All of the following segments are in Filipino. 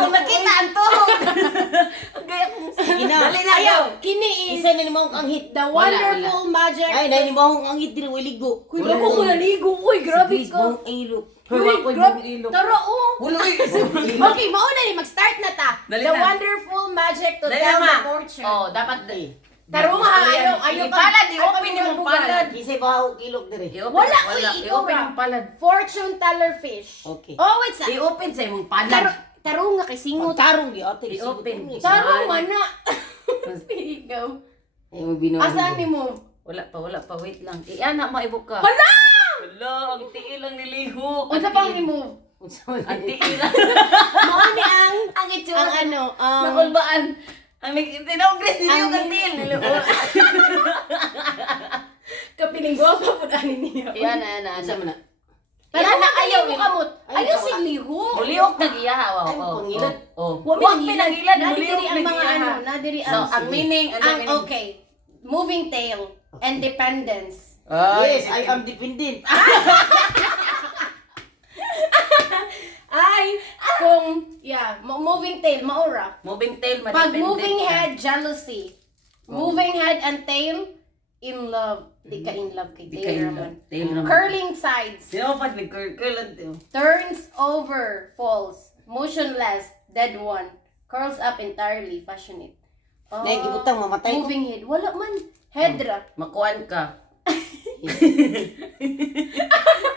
Ang nakita ang tuhog. Gaya kong Sige na. dali na. Ayaw, kini is Isa na limang ang hit. the Wala, wonderful magic. Ay, na limang ang hit din ligo. Kuy, bago ko naligo. Uy, grabe Please, ka. bang ilo. Uy, grabe. Tara, oh. Wala eh. Okay, mauna ni mag-start na ta. Dali The na. wonderful magic to Dali tell na, the ma. fortune. Oh, dapat Taro nga, ayaw ka. Palad, i-open Ayaw yung ka. palad. Kisay ba ako kilok dire? Wala, uy, ikaw i-open ra. yung palad. Fortune teller fish. Okay. Oh, wait sa. I-open sa imong palad. Taro nga kay singot. Tarong di ate. I-open. Taro man na. Ikaw. Ay, mo binaw. Asaan ni mo? Wala pa, wait lang. Ana, maibo ka. Hala! Wala, ang tiil lang nilihok. Unsa pang ni mo? Ang tiil lang. Mao ni ang Ang itsura. ang ano, Nakulbaan. Ang tinawagres nilihok ang tiil. Nilihok. kapiling gwapa pud ani niya. Ana. Sa mana? Pero Yan na, ayaw ayaw mo yun. kamot. Ayaw Ayaw ka si wala. liho. Mulihok na giyaha. Ay, pangilan. Oh. Wa Huwag mi pinangilan. Nadiri Mulihok ang na mga giyaha. ano, nadiri So, ang meaning, okay. Moving tail, independence. Yes, I am dependent. Ay, kung moving tail maura. Moving tail, Pag madependent moving ka. head, jealousy. Moving head and tail, in love. Di ka in love kay Di ka tail in raman. love. Tail raman. Curling sides. Sino pa curl lang to? Turns over, falls. Motionless, dead one. Curls up entirely, passionate. Nay gibutang mamatay ko. Moving head. Wala man. Hedra. Makuan ka.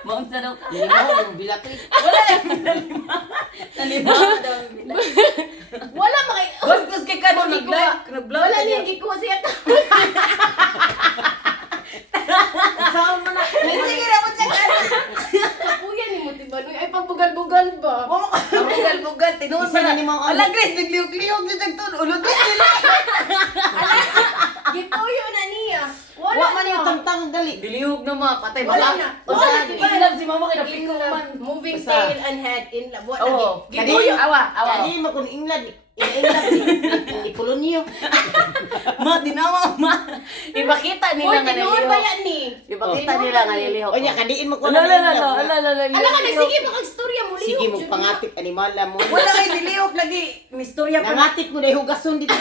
Maun sa daw ka. Hindi mo ako bilak eh. Wala lang. Nalima daw. Wala makay... Gustos kay ka doon. Hindi ko ba- Nag-vlog. Wala niya, gikuha siya. Saan mo na? Sige na mo siya ka. Kapuyan ni mo, diba? Ay, pagbugal-bugal ba? Bugal-bugal. Tinuon Isa mo na na. ni mga Ala, Grace, nagliyok-liyok na dyan to. Ulog na sila. Gituyo na niya. Wa man yung tangtang dali. Dilihog na mga patay. Wala na. Wala, Basta, diba? in love si mama kay In napiko love. man. Moving Basta. tail and head in love. Wala Oo. ni. Kadi, Gituyo. awa. Kani mo kun England. England ni Polonyo. Ma, dinawa, ma. Ipakita Uy, nila nga tinuod ba nalihok. yan ni? Ipakita nila nga nalihok. O nya kadiin mo ko Ala, ala, ala, ala, ala, Alam ka, nagsige pa kang storya mo. Sige lihok, mo Jud. pangatik animala mo. Wala kay nilihok lagi. Mistorya pa. Nangatik mo dahil hugason dito.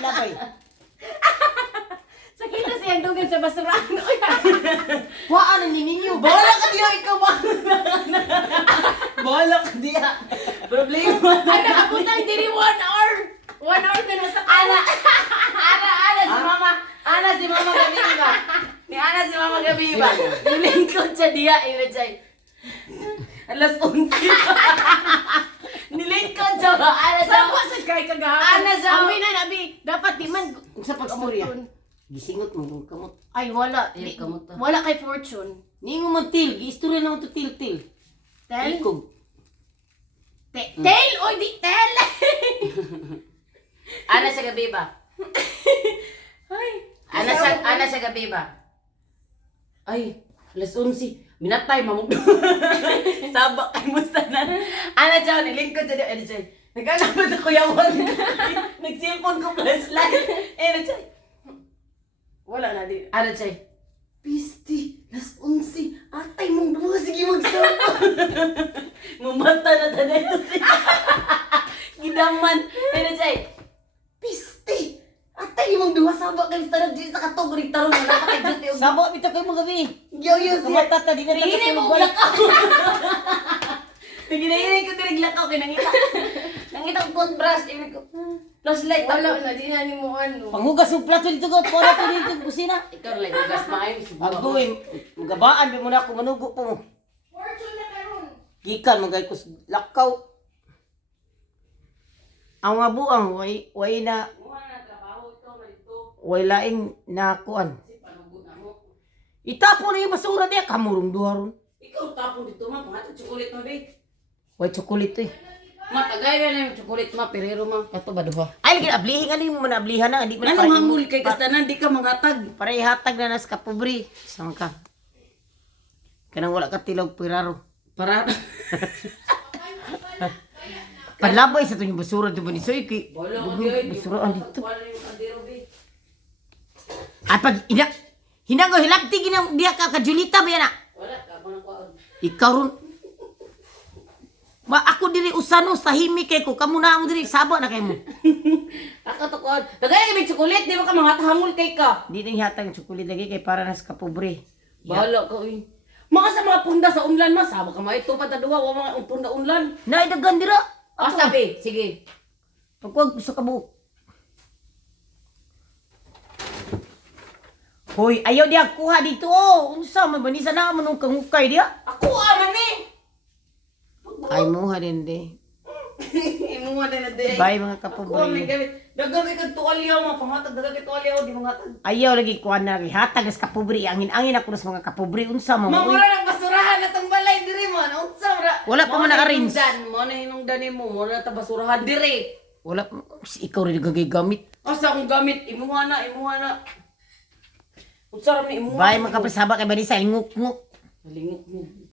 Labay. Sakita siyang dugan sa basurahan. Uy, Kuhaan na ninyo. Bahala ka diya, ikaw ba? Bahala ka diya. Problema. ay, nakaputang diri 1 hour. 1 hour na nasa Ana si mama. Ana si mama Gabiba. Ni Ana si mama Gabiba. Nilingkod siya diya. Yun siya. Alas 11. Nilingkod siya ba? Ana siya. Sabo sa kay kagahapon. Ana siya. Amin na nabi. Dapat di man. Sa pagstorya. Gisingot mo kung kamot. Ay, wala. Ay, Di- kamot na. Wala kay fortune. Ningo man til, giistorya na mo to til. Tel? Ikog. Tel? Oy, di tel! Ana siya Gabiba. Ay. Ana siya Gabiba. Ay, alas 11. Minatay, mamuk. Sabak kay Mustanan. Ana siya, nilingkod siya. Ano siya? Nag-anak ba ito kuyawan? Nag-cellphone ko flashlight. Ano siya? Wala na di. Ano siya? Pisti, alas 11. Atay mong duha, sige magsama. Mamata na tanay ito siya. Gidaman. Ano siya? Pisti, atay mong duha, sabak kayo sa sa katog. Tarong na nakakajot yung Sabo bitaw kay mo gabi. yo siya. Kamatata di na Hihini mo wala. lakaw. Naginahinay ko tinig lakaw kay nangita. Nangita ko toothbrush. Ibig ko, flashlight Wala ako. na, di na ni mo ano. Panghugas ng plato dito ko, para to dito busina. Ikaw lang, hugas maayo. Agoy, gabaan mo na ako manugo po mo. Fortune na karon. Gikan magay ko lakaw. Ang mga buang way na way laing na kuan. Itapo na yung basura diya kamurong duharon. Ikaw tapon dito ma, pangatag chocolate mo be. Way chocolate eh. Matagay na yung chocolate ma, perero ma. Kato ba duha? Ay lagi ablihin ani mo na ablihan na di mo na Ano mamul kay kastanan, di ka mangatag. para ihatag na nas kapubri. Saan ka? Kanang wala ka tilog piraro. Para. Panlabay sa tunyong basura di ba ni Soy ki. Wala ko Basura dito. Wala yung kaldero be. Ay pag hinanggo hilabti ginang diya ka Julita ba yan na? Wala ka, mga kuwan. Ikaw ron. Ako diri usanos tahimik kay ko. Kamo na mo diri sabo na kay mo. Ako to ko. Dagay may chocolate, di ba ka mga tahangol kay ka? Di nang hatang tsukulit lagi kay para nas kapobre. Bahala ka uy. Mga sa mga punda sa unlan mas, saba ka mga ito pataduwa wa mga punda unlan. Nay dagan dira. Ah, sabi, sige. Pagkuwag sa kabuok. Hoy, ayaw diya kuha dito. Oh. Unsa man banisa na man kang hukay diya? Ako aman ni. Ay mo halin di. Imo na na day. Bye mga Ako may kapobre. gamit. Dagami kag tuwalyaw mga pangatag dagami tuwalyaw di mga hatag. Ayaw lagi kuha na lagi hatag as kapobre. Angin-angin ako sa mga kapobre. Unsa man mo? Mamura ng basurahan atong balay diri man. Unsa ra? Wala pa man naka-rinse. Mo na hinungdan mo, mo na ta basurahan diri. Wala ikaw rin gagamit. Asa akong gamit imuha na. Unsa ra ni imuha? Bye mga kapobre, saba kay banisa inguk-nguk. Lingok mo.